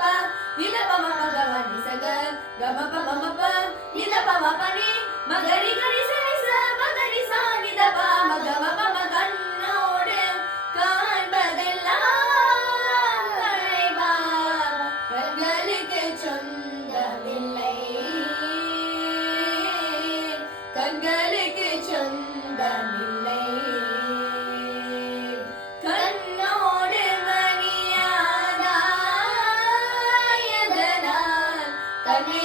pa nila pa mapagawa ni sagal gama pa mama pa nila pa mapani magari gari sa isa magari sa nila pa magama pa magannode காண்பதெல்லாம் களைவா கண்களுக்கு சொந்தமில்லை கண்களுக்கு சொந்தமில்லை கண்ணோடு மணியாதாயதனால் கண்ணே